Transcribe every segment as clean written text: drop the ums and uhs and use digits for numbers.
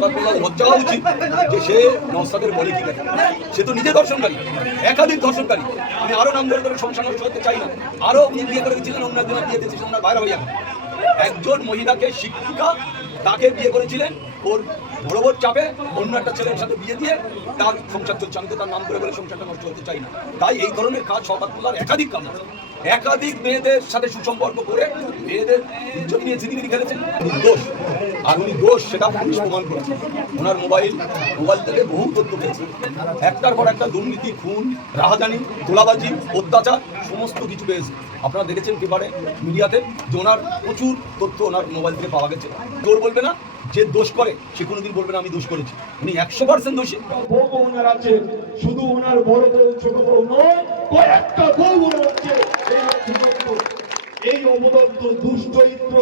শওকত মোল্লার লজ্জা হওয়া উচিত যে সে নওশাদের বলে কি করে। সে তো নিজে ধর্ষণকারী, একাধিক ধর্ষণকারী। আমি আরো নাম ধরে সংসার নষ্ট করতে চাই না। আরো বিয়ে করে গেছিলেন, অন্য একজনের বিয়ে দিয়েছিলেন, ওনার বাইরে হয়ে যাবে। একজন মহিলাকে শিক্ষিকা তাকে বিয়ে করেছিলেন, ওর বড় বড় চাপে অন্য একটা ছেলের সাথে বিয়ে দিয়ে তার সংসার চলছে। আমি তো তার নাম করে বলে সংসারটা নষ্ট করতে চাই না। তাই এই ধরনের কাজ শওকত মোল্লার একাধিক কাজ আছে। একাধিক মেয়েদের সাথে সুসম্পর্ক করে মেয়েদের ইজ্জত নিয়ে জিদিগিরি খেলেছেন, দোষ। আর উনি দোষ সেটা পুলিশ প্রমাণ করেছে। ওনার মোবাইল থেকে বহু তথ্য পেয়েছে, একটার পর একটা দুর্নীতি, খুন, রাহাজানি, তোলাবাজি, অত্যাচার সমস্ত কিছু পেয়েছে। আপনারা দেখেছেন পেপারে, মিডিয়াতে যে ওনার প্রচুর তথ্য ওনার মোবাইল থেকে পাওয়া গেছে। জোর বলবে না, যে দোষ করে সে কোনোদিন বলবে না আমি দোষ করেছি। উনি 100% দোষী। বউ ওনার আছে, শুধু ওনার বড় বউ ছোট বউ নয়, কয়েকটা বউ ওনার আছে। এই অবদত্ত দুষ্টচরিত্র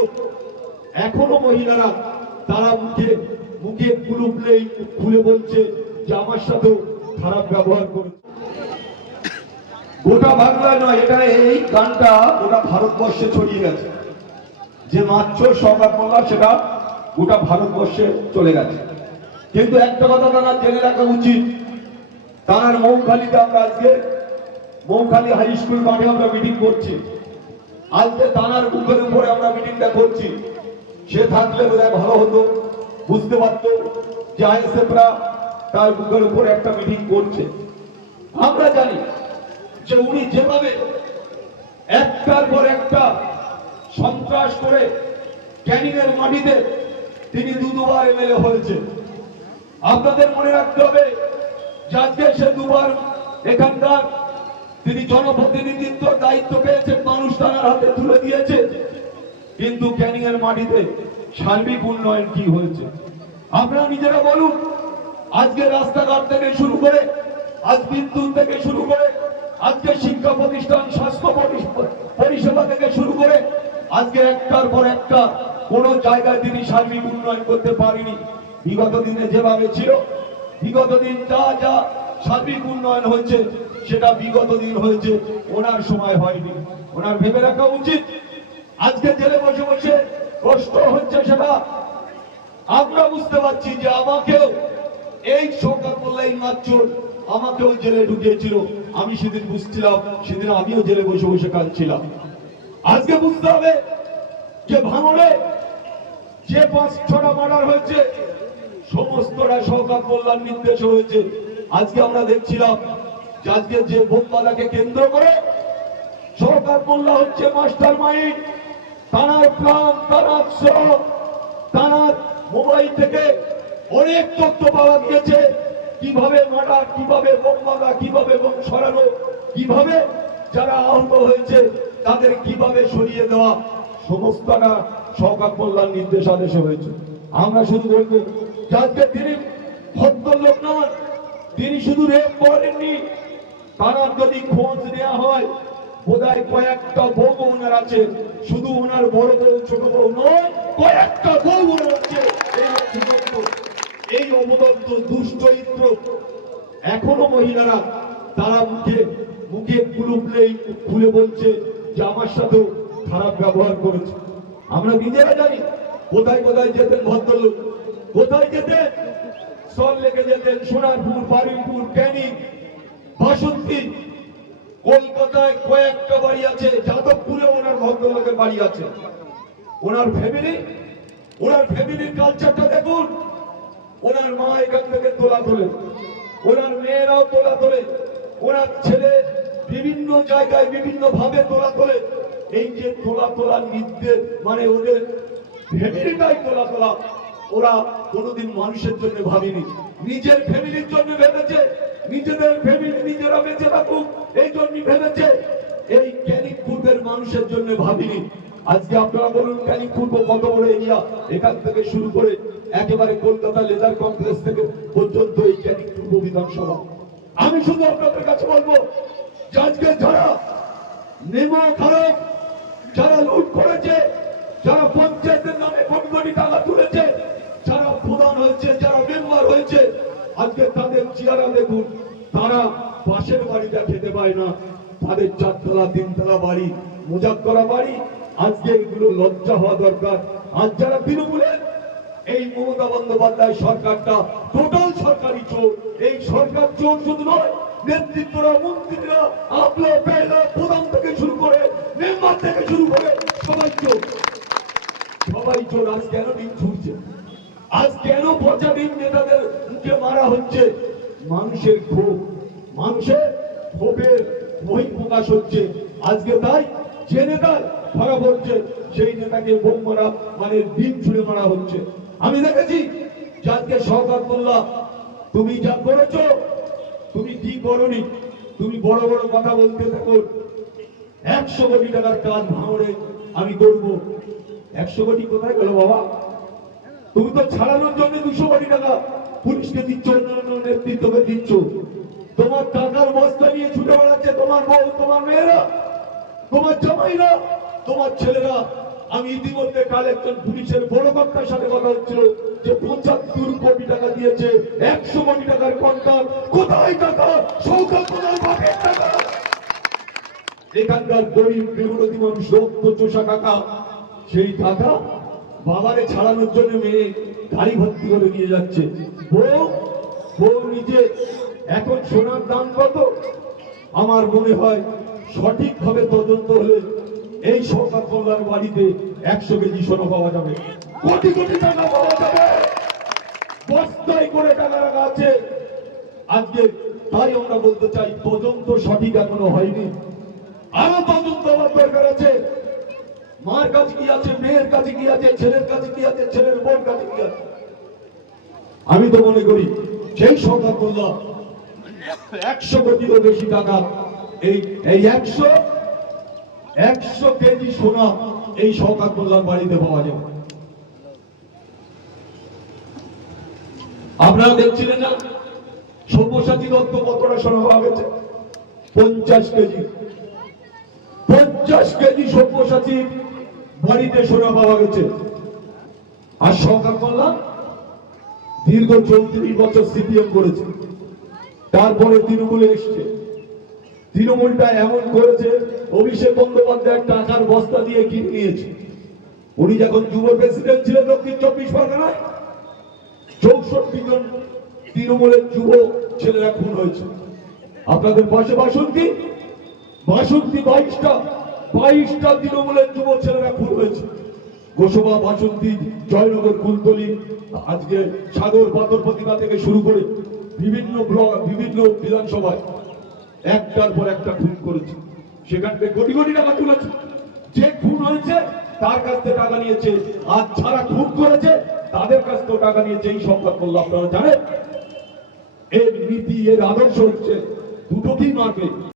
এখনো মহিলারা তারা মুখে কুলুপলেই খুলে বলছে যে আমার সাথেও খারাপ ব্যবহার করেছে। গোটা বাংলা নয়, এটা এই গানটা গোটা ভারতবর্ষে ছড়িয়ে গেছে। যে মাত্র শওকত মোল্লা সেটা গোটা ভারতবর্ষে চলে গেছে। কিন্তু একটা কথা তারা জেনে রাখা উচিত, তার মৌখালীতে আমরা আজকে মৌখালী হাই স্কুল মাঠে আমরা মিটিং করছি। আজকে তানার বুকের উপরে আমরা মিটিংটা করছি। সে থাকলে বোধহয় ভালো হতো, বুঝতে পারত যে আইএসএফরা তার বুকের উপরে একটা মিটিং করছে। আমরা জানি যে উনি যেভাবে একটার পর একটা সন্ত্রাস করে ক্যানিং এর মাটিতে তিনি দুবার এমএলএ হয়েছে। আপনাদের মনে রাখতে হবে যে আজকে সে দুবার এখানকার তিনি জনপ্রতিনিধিত্ব দায়িত্ব পেয়েছেন, মানুষ তার হাতে তুলে দিয়েছে। কিন্তু ক্যানিং এর মাটিতে সার্বিক উন্নয়ন কি হয়েছে আপনারা নিজেরা বলুন। আজকে রাস্তাঘাট থেকে শুরু করে, আজ বিদ্যুৎ থেকে শুরু করে, আজকে শিক্ষা প্রতিষ্ঠান, স্বাস্থ্য পরিষেবা থেকে শুরু করে আজকে একটার পর একটা কোন জায়গায় তিনি সার্বিক উন্নয়ন করতে পারেনি। বিগত দিনে যেভাবে ছিল, বিগত দিন যা যা সার্বিক উন্নয়ন হয়েছে সেটা বিগত দিন হয়েছে, ওনার সময় হয়নি। ওনার ভেবে রাখা উচিত। আজকে জেলে বসে বসে কষ্ট হচ্ছে, সেটা আমরা বুঝতে পারছি যে আমাকেও এই শওকত মোল্লা মাত্র আমাকেও জেলে ঢুকিয়েছিল। আমি সেদিন বুঝছিলাম, সেদিন আমিও জেলে বসে বসে কাঁদছিলাম। আজকে বুঝতে হবে যে ভাঙড়ে যে 5-6টা মার্ডার হয়েছে সমস্তটা শওকত মোল্লার নির্দেশ হয়েছে। আজকে আমরা দেখছিলাম যে আজকে যে বোমবালাকে কেন্দ্র করে শওকত মোল্লা হচ্ছে মাস্টার মাইন্ড। তার প্ল্যান, তার মোবাইল থেকে অনেক তথ্য পাওয়া গিয়েছে, কিভাবে মার্ডার, কিভাবে বোমবালা, কিভাবে বোম সরানো, কিভাবে যারা আহত হয়েছে তাদের কিভাবে সরিয়ে দেওয়া, সমস্তটা শওকত মোল্লার নির্দেশাদেশে হয়েছে। আমরা শুধু বলবো যে আজকে তিনি ভদ্রলোক নন, তিনি শুধু রেপ করেননি, তারা যদি খোঁজ নেওয়া হয় বোধহয় কয়েকটা বউ ওনার আছে, শুধু ওনার বড় বউ ছোট বউ নয়, কয়েকটা বউ ওনার আছে। এই অবদত্ত দুষ্টচরিত্র এখনো মহিলারা তারা মুখে কুলুপলেই খুলে বলছে যে আমার সাথেও খারাপ ব্যবহার করেছে। আমরা নিজেরা জানি কোথায় কোথায় যেতেন ভদ্রলোক, কোথায় যেতেন, সল লেগে যেতেন, সোনারপুর, বারুইপুর, ক্যানিং, বাসন্তী। কলকাতায় কয়েকটা বাড়ি আছে, যাদবপুরে ওনার ভদ্রলোকের বাড়ি আছে। ওনার ফ্যামিলির কালচারটা দেখুন। ওনার মা এখান থেকে তোলা তোলে, ওনার মেয়েরাও তোলা তোলে, ওনার ছেলে বিভিন্ন জায়গায় বিভিন্ন ভাবে তোলা তোলে। এই যে তোলার নির্দেশ, মানে ওদের ফ্যামিলিটাই তোলা। ওরা কোনোদিন মানুষের জন্য ভাবেনি, নিজের ফ্যামিলির জন্য ভেবেছে, নিজেদের ফ্যামিলি নিজেরা বেঁচে থাকুক এই জন্য ভেবেছে। এই ক্যানিং পূর্বের মানুষের জন্য ভাবিনি। আজকে আপনারা বলুন ক্যানিং পূর্ব কত বড় এরিয়া, এখান থেকে শুরু করে একেবারে কলকাতা লেদার কমপ্লেক্স থেকে পর্যন্ত এই ক্যানিং পূর্ব বিধানসভা। আমি শুধু আপনাদের কাছে বলবো যে আজকে যারা নেমা খারাপ, যারা লুট করেছে, যারা পঞ্চায়েতের নামে কোটি কোটি টাকা তুলেছে, যারা প্রধান হয়েছে, যারা মেম্বার হয়েছে, আজকে তাদের চেহারা দেখুন। তারা পাশের বাড়িটা খেতে পায় না, তাদের 4তলা 3তলা বাড়ি, মোজাক করা বাড়ি। আজকে এগুলো লজ্জা হওয়া দরকার। আজ যারা তৃণমূলের এই মমতা বন্দ্যোপাধ্যায় সরকারটা টোটাল সরকারি চোর। এই সরকার চোর শুধু নয়, নেতৃত্বরা, মন্ত্রীরা, আপলা পেলা, প্রধান থেকে শুরু করে মেম্বার থেকে শুরু করে সবাই চোর, সবাই চোর। আজ কেন ডিম ছুটছে? আজ কেন পচা ডিম নেতাদের মুখে মারা হচ্ছে? মানুষের ক্ষোভ, মানুষের ক্ষোভের বহিঃপ্রকাশ হচ্ছে আজকে। তাই যে নেতা ধরা পড়ছে সেই নেতাকে বোম মারা মানে ডিম ছুঁড়ে মারা হচ্ছে। আমি দেখেছি যাকে শওকত মোল্লা, তুমি যা করেছো তুমি কি করনি? তুমি বড় বড় কথা বলতে থাকো, 100 কোটি টাকার কাজ ভাঙড়ে আমি করব। 100 কোটি কোথায় গেল বাবা? তুমি তো ছাড়ানোর জন্য 200 কোটি টাকা পুলিশকে দিচ্ছ, অন্যান্য নেতৃত্বকে দিচ্ছ। তোমার টাকার বস্তা নিয়ে ছুটে বেড়াচ্ছে তোমার বউ, তোমার মেয়েরা, তোমার জামাইরা, তোমার ছেলেরা। আমি ইতিমধ্যে কাল একজন পুলিশের বড় কর্তার সাথে কথা হচ্ছিল যে 75 কোটি টাকা দিয়েছে, 100 কোটি টাকার কন্ট্রাক্ট। কোথায় টাকা? শওকত মোল্লার বাপের টাকা। এখানকার গরিব গৃহবধূ মানুষ রক্ত চোষা টাকা, সেই টাকা বাবারে ছাড়ানোর জন্য মেয়ে গাড়ি ভর্তি করে নিয়ে যাচ্ছে। বউ নিজে এখন সোনার দাম কত? আমার মনে হয় সঠিকভাবে তদন্ত হলে এই শওকত মোল্লার বাড়িতে 100 কেজি সোনা পাওয়া যাবে, কোটি কোটি টাকা পাওয়া যাবে, বস্তায় করে টাকা রাখা আছে আজকে। তাই আমরা বলতে চাই তদন্ত সঠিক এখনো হয়নি, আরো তদন্ত হওয়ার দরকার আছে। মার কাছে কি আছে, মেয়ের কাছে কি আছে, ছেলের কাছে কি আছে, ছেলের বোন কাছে কি আছে? আমি তো মনে করি সেই শওকত মোল্লা 100 কোটিরও বেশি টাকা, এই 100 কেজি সোনা এই শওকত মোল্লার বাড়িতে পাওয়া যাবে। আপনারা দেখছিলেন না সব্যসাচী দত্ত কতটা সোনা পাওয়া গেছে? 50 কেজি। 50 কেজি সব্যসাচীর বাড়িতে সোনা পাওয়া গেছে। আর শওকত মোল্লা দীর্ঘ 34 বছর সিপিএম করেছে, তারপরে তৃণমূলে এসছে। তৃণমূলটা এমন করেছে, অভিষেক বন্দ্যোপাধ্যায়ের টাকার বস্তা দিয়ে কিনে নিয়েছে। উনি যখন যুব প্রেসিডেন্ট ছিলেন দক্ষিণ 24 পরগনায়, 64 জন তৃণমূলের যুব ছেলেরা খুন হয়েছে। আপনাদের পাশে বাসন্তী 22টা তৃণমূলের যুব ছেলেরা খুন হয়েছে। গোসবা, বাসন্তী, জয়নগর, কুলতলি, আজকে সাগর, পাথর প্রতিমা থেকে শুরু করে বিভিন্ন ব্লক, বিভিন্ন বিধানসভায় একটার পর একটা খুন করেছে। সেখান থেকে কোটি কোটি টাকা তুলেছে। যে খুন হয়েছে তার কাছ থেকে টাকা নিয়েছে, আর যারা খুন করেছে তাদের কাছ থেকে টাকা নিয়েছে। এই শওকত মোল্লা আপনারা জানেন, এর নীতি, এর আদর্শ হচ্ছে দুটোকেই মারবে।